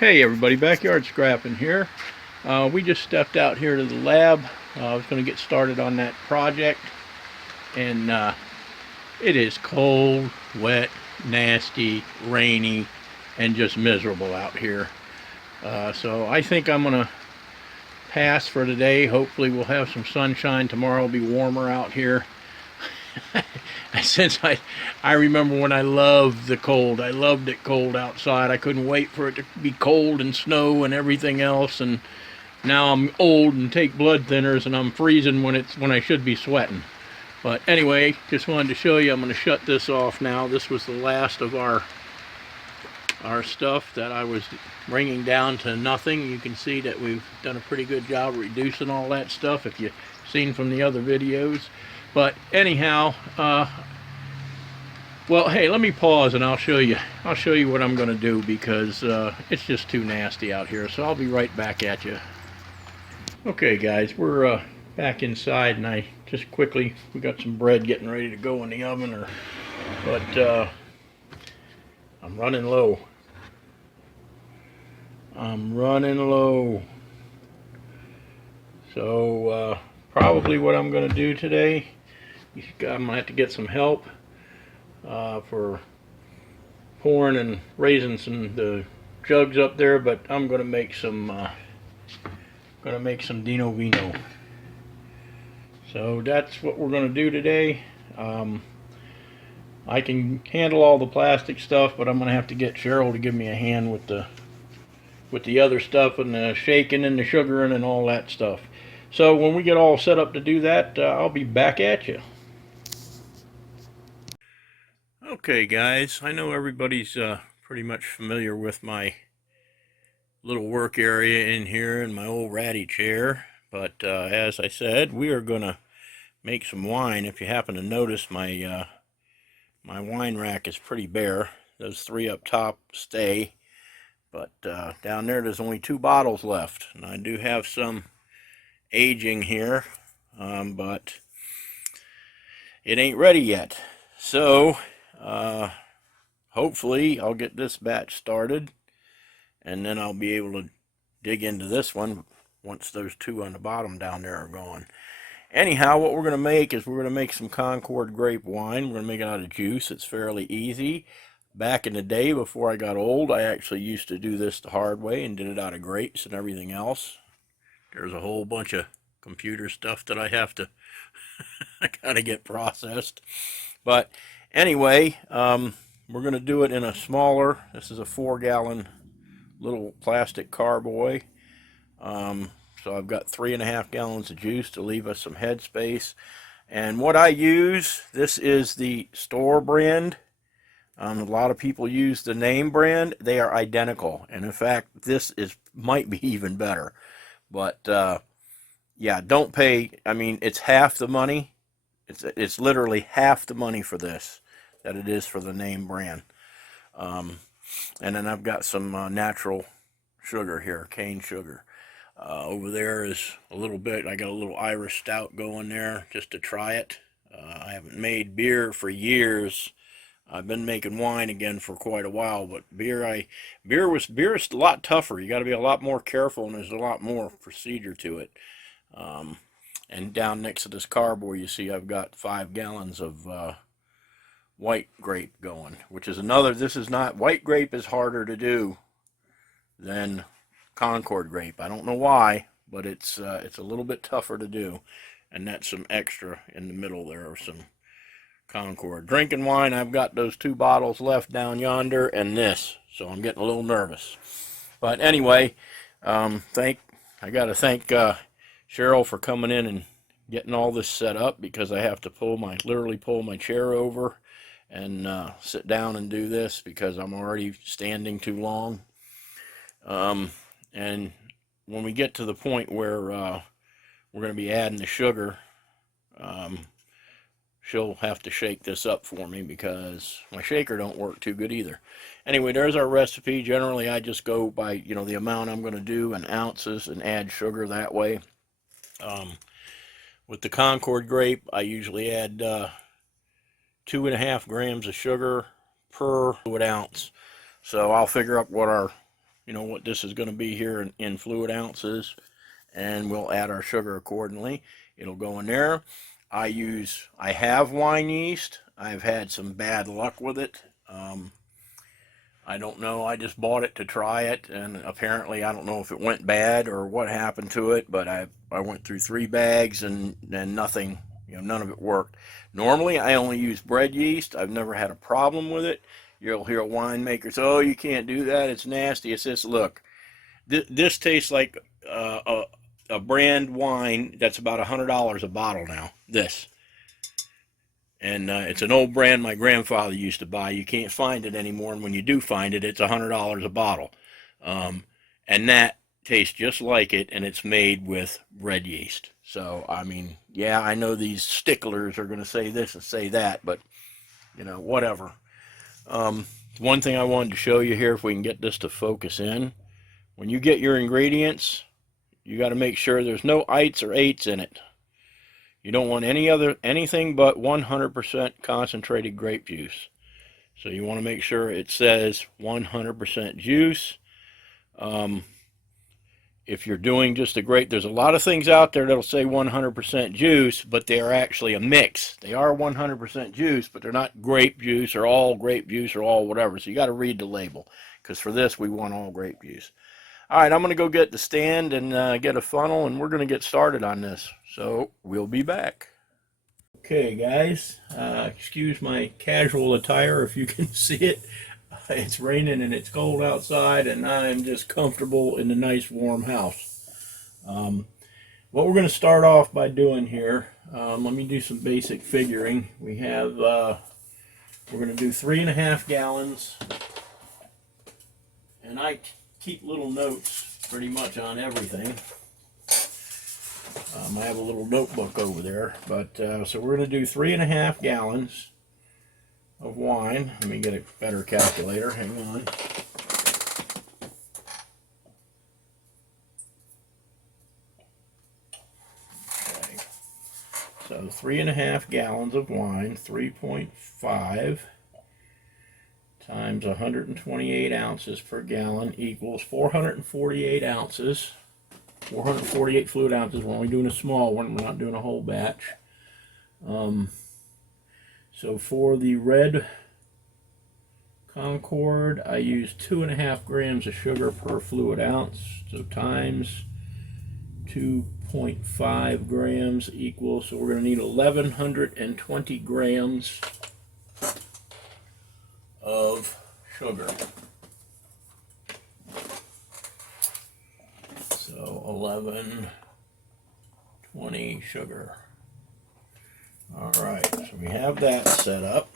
Hey everybody, Backyard Scrapping here. We just stepped out here to the lab. I was going to get started on that project, and it is cold, wet, nasty, rainy, and just miserable out here. So I think I'm going to pass for today. Hopefully we'll have some sunshine tomorrow. It'll be warmer out here. Since I remember when I loved the cold. I loved it cold outside. I couldn't wait for it to be cold and snow and everything else. And now I'm old and take blood thinners and I'm freezing when I should be sweating. But anyway, just wanted to show you. I'm going to shut this off now. This was the last of our stuff that I was bringing down to nothing. You can see that we've done a pretty good job reducing all that stuff if you've seen from the other videos. But anyhow, well, hey, let me pause and I'll show you what I'm going to do, because it's just too nasty out here. So I'll be right back at you. Okay guys, we're back inside, and I just we got some bread getting ready to go in the oven, but I'm running low. So probably what I'm going to do today, I'm going to have to get some help for pouring and raising the jugs up there, but I'm going to make some Dino Vino. So that's what we're going to do today. I can handle all the plastic stuff, but I'm going to have to get Cheryl to give me a hand with the other stuff and the shaking and the sugaring and all that stuff. So when we get all set up to do that, I'll be back at you. Okay guys, I know everybody's pretty much familiar with my little work area in here in my old ratty chair, but as I said, we are going to make some wine. If you happen to notice, my wine rack is pretty bare. Those three up top stay, but down there's only 2 bottles left, and I do have some aging here, but it ain't ready yet. So hopefully I'll get this batch started, and then I'll be able to dig into this one once those 2 on the bottom down there are gone. Anyhow, what we're going to make is we're going to make some Concord grape wine. We're going to make it out of juice. It's fairly easy. Back in the day, before I got old, I actually used to do this the hard way and did it out of grapes and everything else. There's a whole bunch of computer stuff that I have to I gotta get processed. But anyway, we're going to do it in a smaller, this is a 4-gallon little plastic carboy. So I've got 3.5 gallons of juice to leave us some headspace. And what I use, this is the store brand. A lot of people use the name brand. They are identical, and in fact, this might be even better. But yeah, don't pay. I mean, it's half the money. It's literally half the money for this that it is for the name brand. And then I've got some natural sugar here, cane sugar. Over there is a little bit. I got a little Irish stout going there just to try it. I haven't made beer for years. I've been making wine again for quite a while, but beer is a lot tougher. You got to be a lot more careful, and there's a lot more procedure to it. And down next to this carboy, you see I've got 5 gallons of white grape going, which is another. This is not, white grape is harder to do than Concord grape. I don't know why, but it's a little bit tougher to do. And that's some extra in the middle there, or some Concord. Drinking wine, I've got those 2 bottles left down yonder and this, so I'm getting a little nervous. But anyway, I got to thank Cheryl for coming in and getting all this set up, because I have to literally pull my chair over and sit down and do this because I'm already standing too long. And when we get to the point where we're going to be adding the sugar, she'll have to shake this up for me because my shaker don't work too good either. Anyway, there's our recipe. Generally, I just go by, the amount I'm going to do in ounces and add sugar that way. With the Concord grape, I usually add 2.5 grams of sugar per fluid ounce. So I'll figure up what our you know, what this is going to be here in fluid ounces, and we'll add our sugar accordingly. It'll go in there. I have wine yeast. I've had some bad luck with it. I don't know. I just bought it to try it, and apparently I don't know if it went bad or what happened to it, but I went through 3 bags and nothing, you know, none of it worked. Normally I only use bread yeast. I've never had a problem with it. You'll hear a winemaker say, "Oh, you can't do that. It's nasty." It says, "Look, this tastes like a brand wine that's about $100 a bottle now. This." And it's an old brand my grandfather used to buy. You can't find it anymore, and when you do find it, it's $100 a bottle. And that tastes just like it, and it's made with red yeast. So, I mean, yeah, I know these sticklers are going to say this and say that, but, you know, whatever. One thing I wanted to show you here, if we can get this to focus in. When you get your ingredients, you got to make sure there's no ites or eights in it. You don't want anything but 100% concentrated grape juice. So you want to make sure it says 100% juice. If you're doing just a grape, there's a lot of things out there that'll say 100% juice, but they are actually a mix. They are 100% juice, but they're not grape juice or all grape juice or all whatever. So you got to read the label, because for this we want all grape juice. All right, I'm going to go get the stand and get a funnel, and we're going to get started on this. So we'll be back. Okay, guys, excuse my casual attire if you can see it. It's raining and it's cold outside, and I'm just comfortable in a nice warm house. What we're going to start off by doing here, let me do some basic figuring. We have, we're going to do 3.5 gallons, and I keep little notes pretty much on everything. I have a little notebook over there, but so we're going to do 3.5 gallons of wine. Let me get a better calculator. Hang on. Okay. So 3.5 gallons of wine, 3.5 times 128 ounces per gallon equals 448 ounces. 448 fluid ounces. We're only doing a small one. We're not doing a whole batch. So for the red Concord, I use 2.5 grams of sugar per fluid ounce. So times 2.5 grams equals, so we're going to need 1,120 grams of sugar. So 1120 sugar. All right, so we have that set up.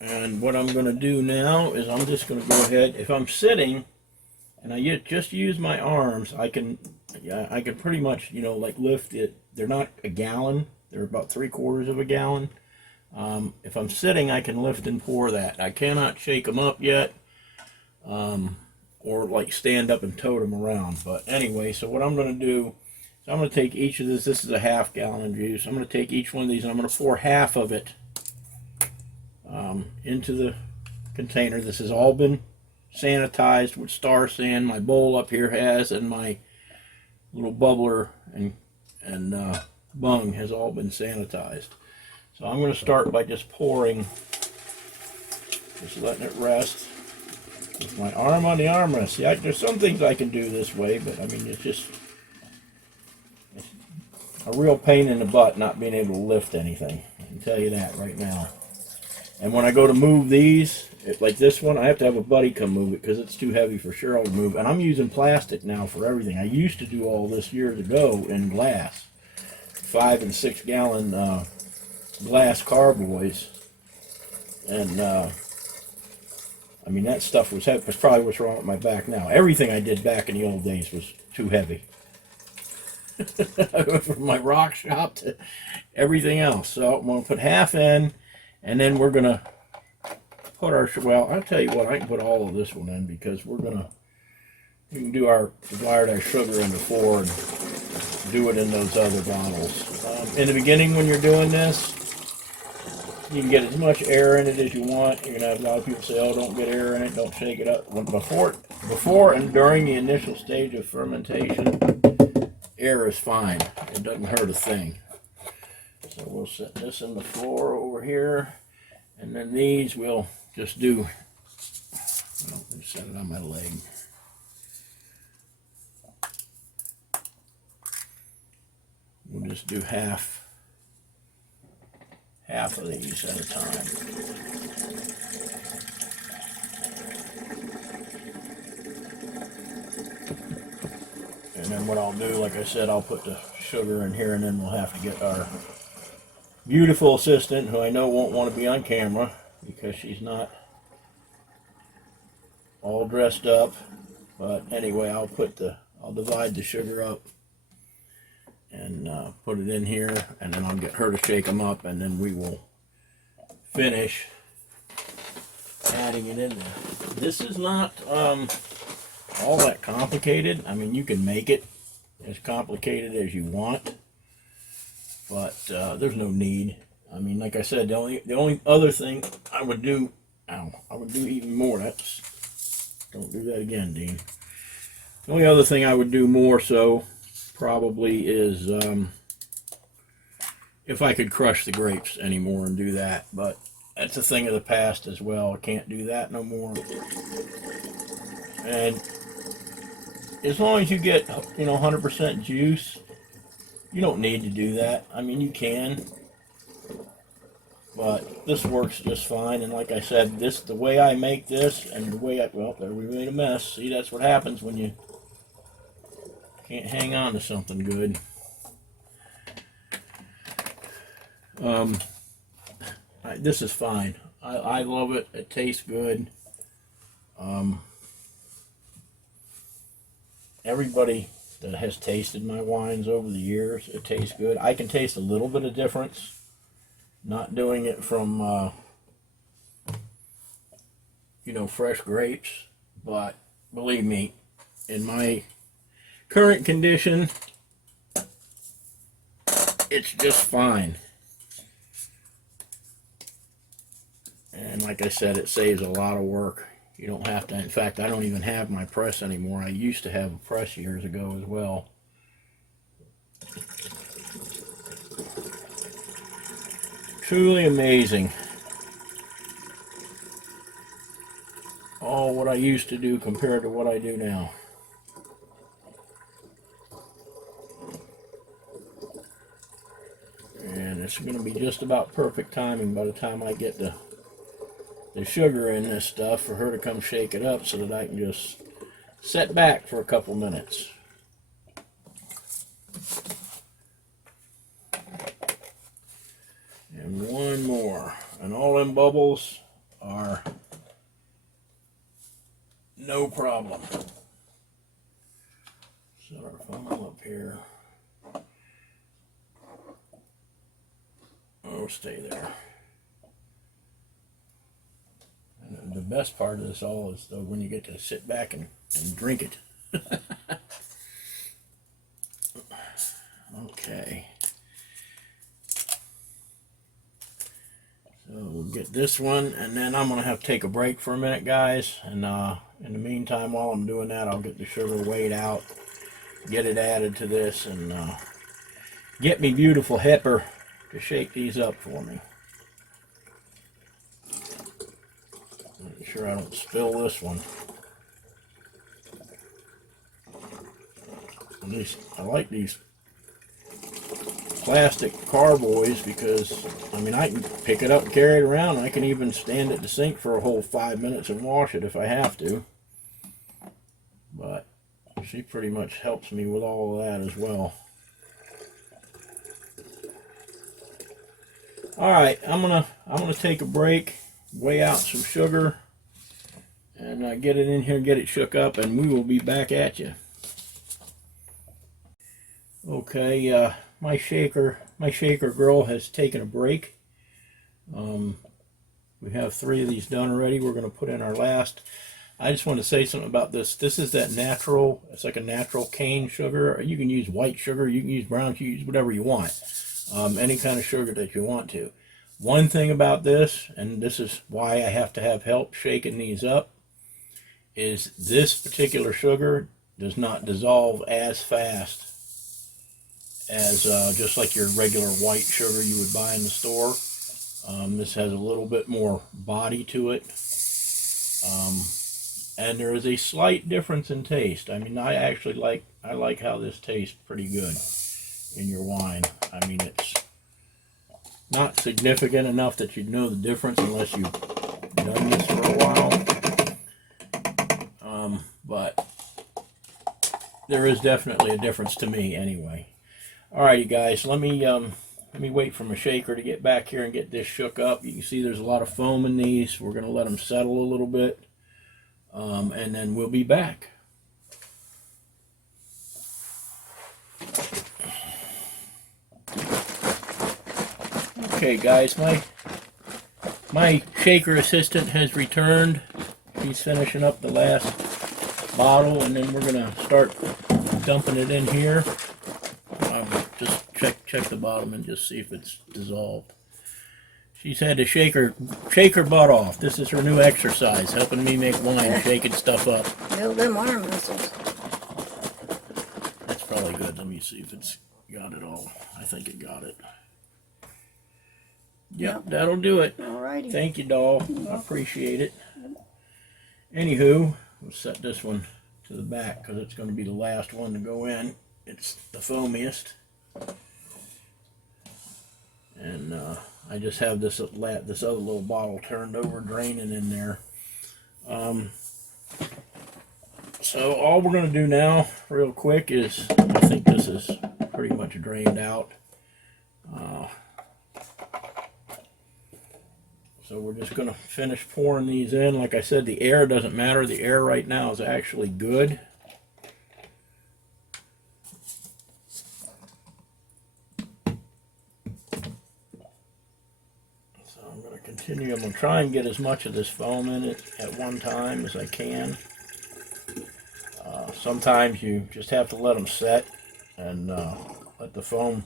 And what I'm going to do now is I'm just going to go ahead, if I'm sitting and I just use my arms, I can pretty much, you know, like lift it. They're not a gallon, they're about 3/4 of a gallon. If I'm sitting, I can lift and pour that. I cannot shake them up yet, or like stand up and tote them around. But anyway, so what I'm going to do is I'm going to take each of this. This is a 1/2 gallon of juice. I'm going to take each one of these and I'm going to pour half of it into the container. This has all been sanitized with Star San. My bowl up here has, and my little bubbler and bung has all been sanitized. So I'm going to start by just pouring, just letting it rest with my arm on the armrest. See, there's some things I can do this way, but I mean, it's a real pain in the butt not being able to lift anything. I can tell you that right now. And when I go to move these, like this one, I have to have a buddy come move it because it's too heavy for Cheryl to move. And I'm using plastic now for everything. I used to do all this years ago in glass, 5 and 6 gallon glass carboys, and I mean, that stuff was heavy. That's probably what's wrong with my back now. Everything I did back in the old days was too heavy. From my rock shop to everything else. So I'm going to put half in, and then we're going to put our, well, I'll tell you what, I can put all of this one in because we can do our divide our sugar into 4 and do it in those other bottles. In the beginning when you're doing this, You can get as much air in it as you want. You're gonna have a lot of people say, "Oh, don't get air in it. Don't shake it up." Before and during the initial stage of fermentation, air is fine. It doesn't hurt a thing. So we'll set this in the floor over here, and then these we'll just do. Let me set it on my leg. We'll just do half of these at a time. And then what I'll do, like I said, I'll put the sugar in here, and then we'll have to get our beautiful assistant, who I know won't want to be on camera because she's not all dressed up. But anyway, I'll divide the sugar up and put it in here, and then I'll get her to shake them up, and then we will finish adding it in there. This is not all that complicated. I mean, you can make it as complicated as you want, but there's no need. I mean, like I said, the only other thing I would do, I would do even more. Don't do that again, Dean. The only other thing I would do more so probably is if I could crush the grapes anymore and do that, but that's a thing of the past as well. I can't do that no more. And as long as you get 100% juice, you don't need to do that. I mean, you can, but this works just fine. And like I said, the way I make this, and the way there we made a mess. See, that's what happens when you can't hang on to something good. This is fine. I love it. It tastes good. Everybody that has tasted my wines over the years, it tastes good. I can taste a little bit of difference, not doing it from fresh grapes, but believe me, in my current condition, it's just fine. And like I said, it saves a lot of work. You don't have to. In fact, I don't even have my press anymore. I used to have a press years ago as well. Truly amazing. All what I used to do compared to what I do now. And it's going to be just about perfect timing by the time I get the sugar in this stuff for her to come shake it up so that I can just set back for a couple minutes. And one more. And all them bubbles are no problem. Set our funnel up here. Oh, stay there. And the best part of this all is though when you get to sit back and drink it. Okay. So we'll get this one, and then I'm gonna have to take a break for a minute, guys. And in the meantime, while I'm doing that, I'll get the sugar weighed out, get it added to this, and get me beautiful Hepper to shake these up for me. Make sure I don't spill this one. At least I like these plastic carboys because, I mean, I can pick it up and carry it around. I can even stand at the sink for a whole 5 minutes and wash it if I have to. But she pretty much helps me with all of that as well. Alright, I'm gonna take a break, weigh out some sugar, and get it in here and get it shook up, and we will be back at you. Okay, my shaker girl has taken a break. We have 3 of these done already. We're going to put in our last. I just want to say something about this. This is that natural, it's like a natural cane sugar. You can use white sugar, you can use brown, you can use whatever you want. Any kind of sugar that you want to. One thing about this, and this is why I have to have help shaking these up, is this particular sugar does not dissolve as fast as just like your regular white sugar you would buy in the store. This has a little bit more body to it. And there is a slight difference in taste. I mean, I like how this tastes pretty good in your wine. I mean, it's not significant enough that you'd know the difference unless you've done this for a while. But there is definitely a difference to me anyway. Alrighty guys, let me wait for my shaker to get back here and get this shook up. You can see there's a lot of foam in these. We're going to let them settle a little bit, and then we'll be back. Okay guys, my shaker assistant has returned. He's finishing up the last bottle, and then we're gonna start dumping it in here. Just check the bottom and just see if it's dissolved. She's had to shake her butt off. This is her new exercise, helping me make wine, shaking stuff up. Build them arm muscles. That's probably good. Let me see if it's got it all. I think it got it. Yep, that'll do it. Alrighty. Thank you, doll. I appreciate it. Anywho, we'll set this one to the back because it's going to be the last one to go in. It's the foamiest. And I just have this other little bottle turned over, draining in there. So all we're going to do now, real quick, is I think this is pretty much drained out. So we're just going to finish pouring these in. Like I said, the air doesn't matter. The air right now is actually good. So I'm going to continue. I'm going to try and get as much of this foam in it at one time as I can. Sometimes you just have to let them set and let the foam,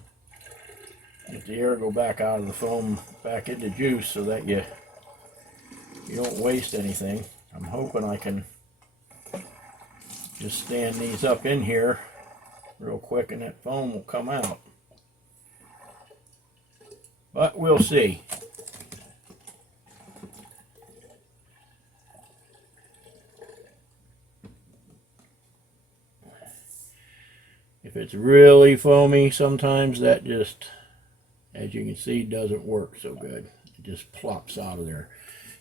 get the air go back out of the foam back into juice so that you don't waste anything. I'm hoping I can just stand these up in here real quick and that foam will come out. But we'll see. If it's really foamy, sometimes that just, as you can see, doesn't work so good. It just plops out of there.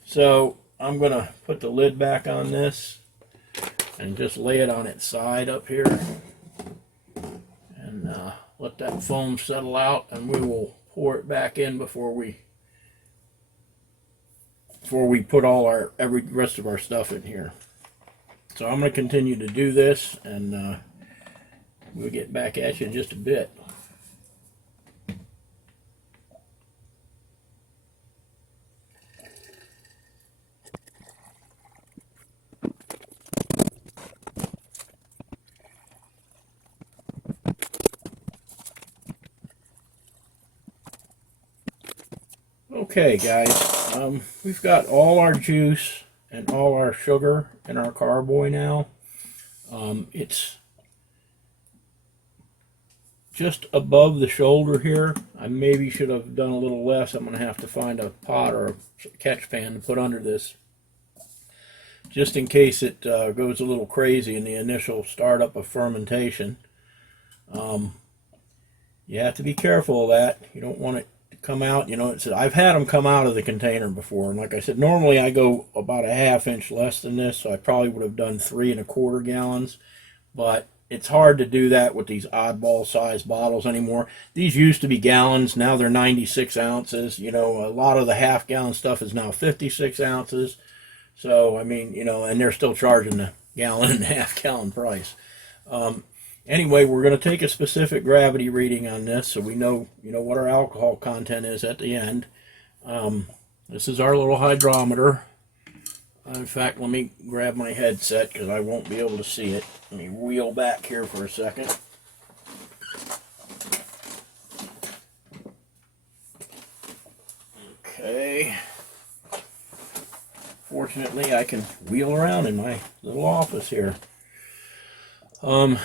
So I'm going to put the lid back on this and just lay it on its side up here and let that foam settle out, and we will pour it back in before we put all our rest of our stuff in here. So I'm going to continue to do this, and we'll get back at you in just a bit. Okay guys, we've got all our juice and all our sugar in our carboy now. It's just above the shoulder here. I maybe should have done a little less. I'm going to have to find a pot or a catch pan to put under this, just in case it goes a little crazy in the initial startup of fermentation. You have to be careful of that. You don't want it to come out. You know, I've had them come out of the container before, and like I said, normally I go about a ½ inch less than this, so I probably would have done 3 1/4 gallons, but it's hard to do that with these oddball size bottles anymore. These used to be gallons, now they're 96 ounces. You know, a lot of the ½ gallon stuff is now 56 ounces. So, I mean, you know, and they're still charging the gallon and ½ gallon price. Anyway, we're going to take a specific gravity reading on this so we know, you know, what our alcohol content is at the end. This is our little hydrometer. In fact, let me grab my headset because I won't be able to see it. Let me wheel back here for a second. Okay. Fortunately, I can wheel around in my little office here. And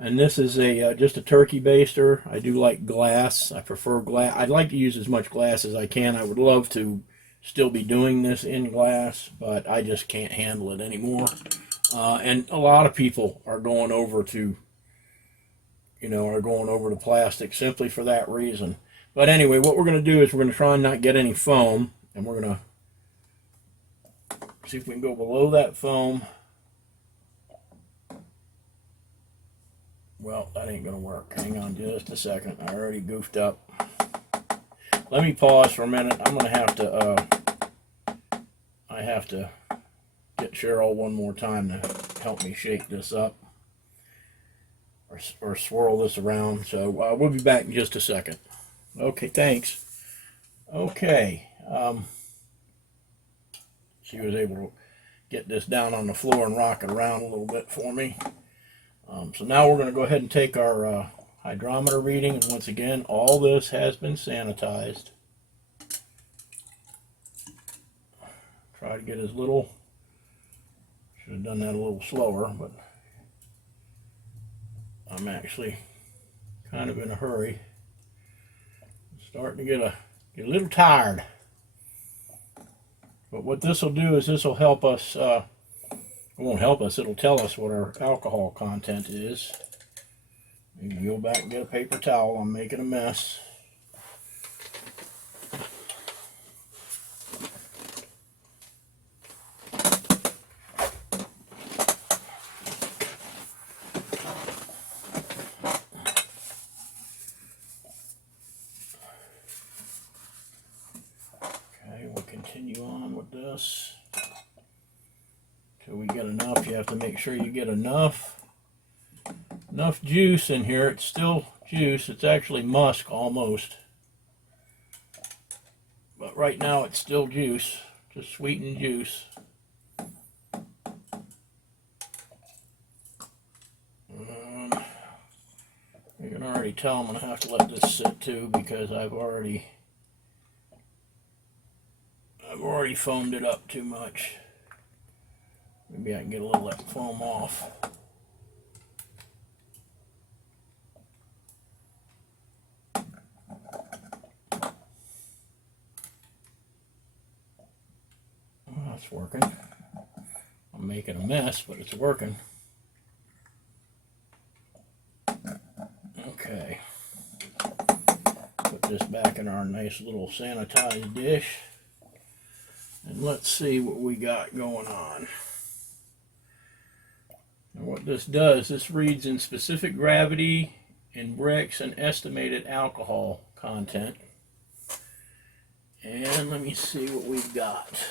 this is a just a turkey baster. I do like glass. I prefer glass. I'd like to use as much glass as I can. I would love to still be doing this in glass, but I just can't handle it anymore. And a lot of people are going over to, plastic simply for that reason. But anyway, what we're going to do is we're going to try and not get any foam, and we're going to see if we can go below that foam. Well, that ain't going to work. Hang on just a second. I already goofed up. Let me pause for a minute. I'm going to have to, I have to get Cheryl one more time to help me shake this up or swirl this around. So we'll be back in just a second. Okay, thanks. Okay. She was able to get this down on the floor and rock it around a little bit for me. So now we're going to go ahead and take our hydrometer reading, and once again, all this has been sanitized. Try to get as little, should have done that a little slower, but I'm actually kind of in a hurry. I'm starting to get a little tired. But what this will do is this will help us, it won't help us, it'll tell us what our alcohol content is. You can go back and get a paper towel. I'm making a mess. Okay, we'll continue on with this till we get enough. You have to make sure you get enough juice in here. It's still juice. It's actually musk almost. But right now it's still juice, just sweetened juice. You can already tell I'm going to have to let this sit too, because I've already foamed it up too much. Maybe I can get a little of that foam off. It's working. I'm making a mess, but it's working. Okay. Put this back in our nice little sanitized dish. And let's see what we got going on. And what this does, this reads in specific gravity, in bricks, and estimated alcohol content. And let me see what we've got.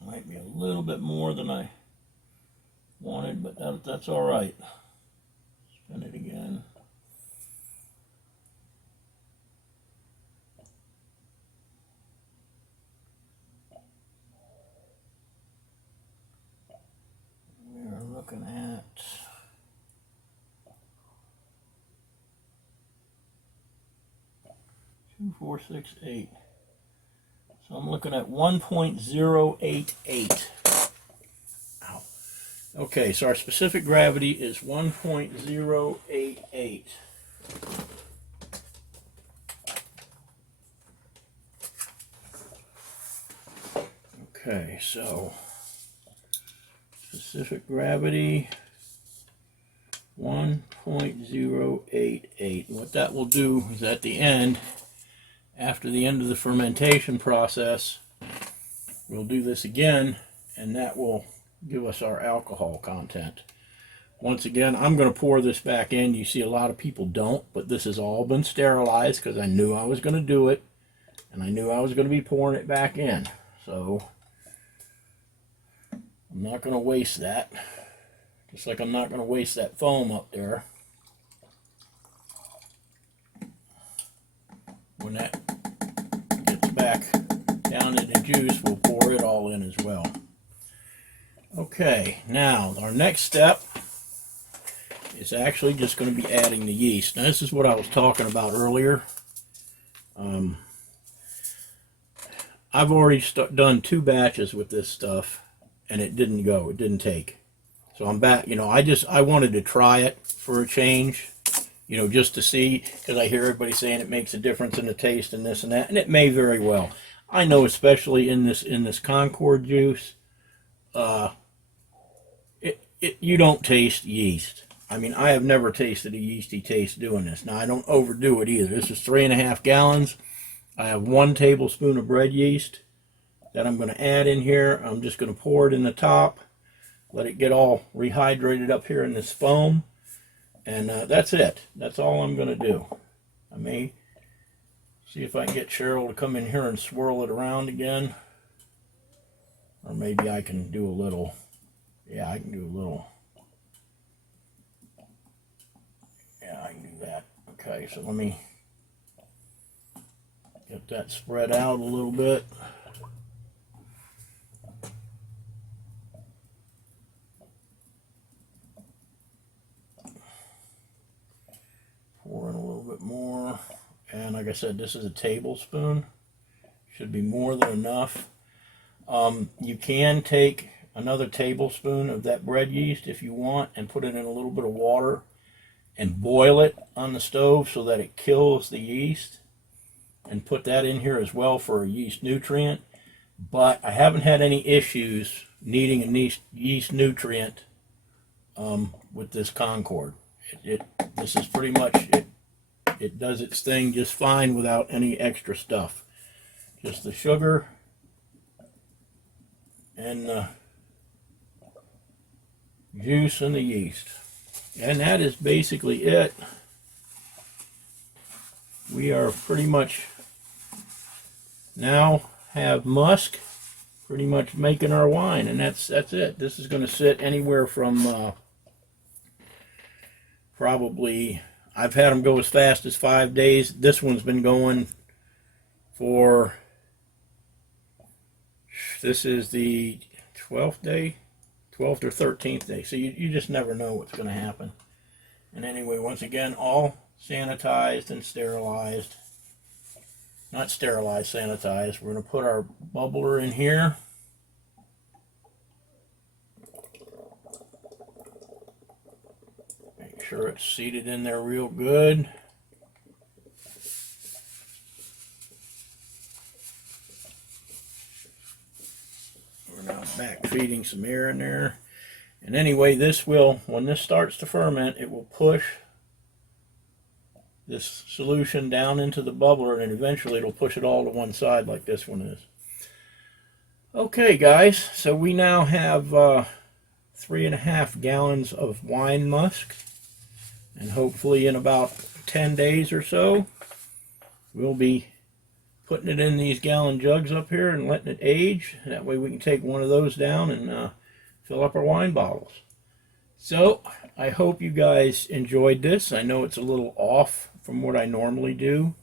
Might be a little bit more than I wanted, but that's all right. Spin it again. We're looking at 2,468. So I'm looking at 1.088. Ow. Okay, so our specific gravity is 1.088. Okay, so specific gravity 1.088. What that will do is at the end, after the end of the fermentation process, we'll do this again, and that will give us our alcohol content. Once again, I'm going to pour this back in. You see a lot of people don't, but this has all been sterilized because I knew I was going to do it, and I knew I was going to be pouring it back in. So I'm not going to waste that, just like I'm not going to waste that foam up there. When that gets back down into juice, we'll pour it all in as well. Okay, now our next step is is actually just going to be adding the yeast. Now this is what I was talking about earlier. I've already done 2 batches with this stuff, and it didn't go. It didn't take. So I'm back. You know, I wanted to try it for a change. You know, just to see, because I hear everybody saying it makes a difference in the taste and this and that, and it may very well. I know, especially in this Concord juice, you don't taste yeast. I mean, I have never tasted a yeasty taste doing this. Now, I don't overdo it either. This is 3.5 gallons. I have 1 tablespoon of bread yeast that I'm going to add in here. I'm just going to pour it in the top, let it get all rehydrated up here in this foam, and that's it. That's all I'm going to do. I may see if I can get Cheryl to come in here and swirl it around again, or maybe I can do a little. Yeah, I can do a little. Yeah, I can do that. Okay, so let me get that spread out a little bit. Pour in a little bit more. And like I said, this is a tablespoon. Should be more than enough. You can take another tablespoon of that bread yeast if you want and put it in a little bit of water and boil it on the stove so that it kills the yeast, and put that in here as well for a yeast nutrient. But I haven't had any issues needing a yeast nutrient with this Concord. This is pretty much it. It does its thing just fine without any extra stuff. Just the sugar and the juice and the yeast. And that is basically it. We are pretty much now have musk, pretty much making our wine, and that's it. This is going to sit anywhere from probably, I've had them go as fast as 5 days. This one's been going for, this is the 12th day, 12th or 13th day. So you just never know what's going to happen. And anyway, once again, all sanitized and sterilized. Not sterilized, sanitized. We're going to put our bubbler in here. Make sure it's seated in there real good. We're now back feeding some air in there. And anyway, this will, when this starts to ferment, it will push this solution down into the bubbler, and eventually it'll push it all to one side like this one is. Okay, guys, so we now have 3.5 gallons of wine musk, and hopefully in about 10 days or so, we'll be putting it in these gallon jugs up here and letting it age. That way we can take one of those down and fill up our wine bottles. So I hope you guys enjoyed this. I know it's a little off from what I normally do,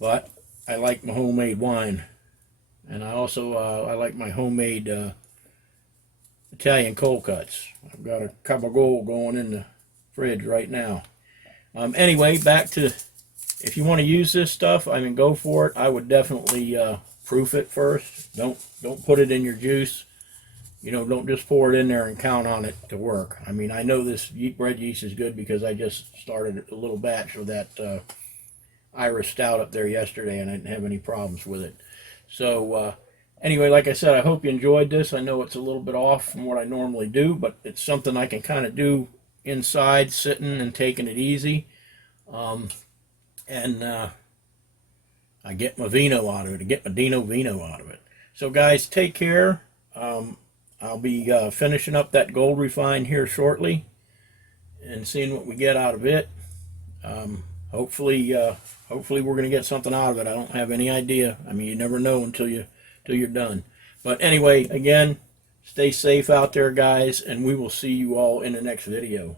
but I like my homemade wine, and I also I like my homemade Italian cold cuts. I've got a cup of gold going in the fridge right now. Anyway, back to, if you want to use this stuff, I mean, go for it. I would definitely proof it first. Don't put it in your juice. You know, don't just pour it in there and count on it to work. I mean, I know this bread yeast is good because I just started a little batch of that Irish Stout up there yesterday, and I didn't have any problems with it. So anyway, like I said, I hope you enjoyed this. I know it's a little bit off from what I normally do, but it's something I can kind of do inside, sitting and taking it easy. And I get my vino out of it. I get my Dino Vino out of it. So guys, take care. I'll be finishing up that gold refine here shortly and seeing what we get out of it. Hopefully we're going to get something out of it. I don't have any idea. I mean, you never know until you're done. But anyway, again, stay safe out there, guys, and we will see you all in the next video.